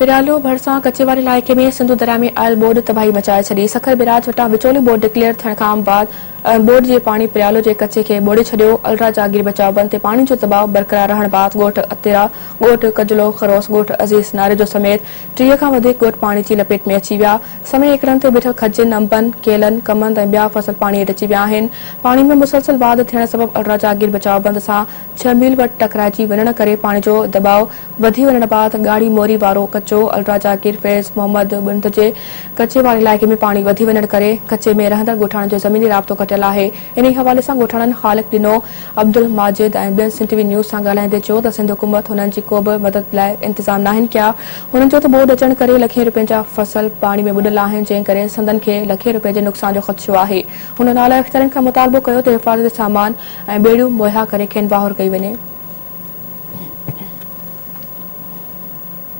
पिरालो भरसा कच्चे वाले इलाइक़े में सिंधु दरिया में आयल बोर्ड तबाही मचाए छॾी। सखर बिराज वटां विचोली बोर्ड डिक्लेयर थियण खां बाद बोर्ड जे पाणी पिरालो जे कच्चे खे ॿोड़े छॾियो। अलरा जागीर बचाव बंद ते पाणी जो दबाव बरक़रार रहण बाद ॻोठ अतेरा, ॻोठ कजलो खरोस, ॻोठ अज़ीज़ नारे जो समेत 30 खां वधीक ॻोठ पाणी जी लपेट में अची विया। समय एकड़नि ते बीठल खजनि, अंबनि, केलनि, कमंद ऐं ॿिया फसल पाणी हेठि अची विया आहिनि। पाणी में मुसलसल वाध थियण सबबि अलरा जागीर बचाव बंद सां 6 मील वटि टकराइजी वञण करे पाणी जो दबाव वधी वञण बाद गाड़ी मोरी वारो कच्चो अलरा जागीर फैज़ मोहम्मद बुंद जे कच्चे वाले इलाइक़े में पाणी वधी वञण करे कच्चे में रहंदड़ ॻोठाणनि जो ज़मीनी राब्तो कटियल आहे। इन हवाले सां ॻोठाणनि ख़ालिक ॾिनो। अब्दुल माजिद ऐं ॿियनि सिंध टीवी न्यूज़ सां ॻाल्हाईंदे चयो त सिंध हुकूमत हुननि जी को बि मदद लाइ इंतज़ाम नाहिनि कया। हुननि चयो त बोर्ड अचण करे लखें रुपयनि जा फसल पाणी में ॿुॾल आहिनि, जंहिं करे संदनि खे लखें रुपए जे नुक़सान जो ख़दशो आहे। हुन नाला इख़्तियारनि खां मुतालबो कयो त हिफ़ाज़ती सामान ऐं ॿेड़ियूं मुहैया करे खेनि वाहुर कई वञे।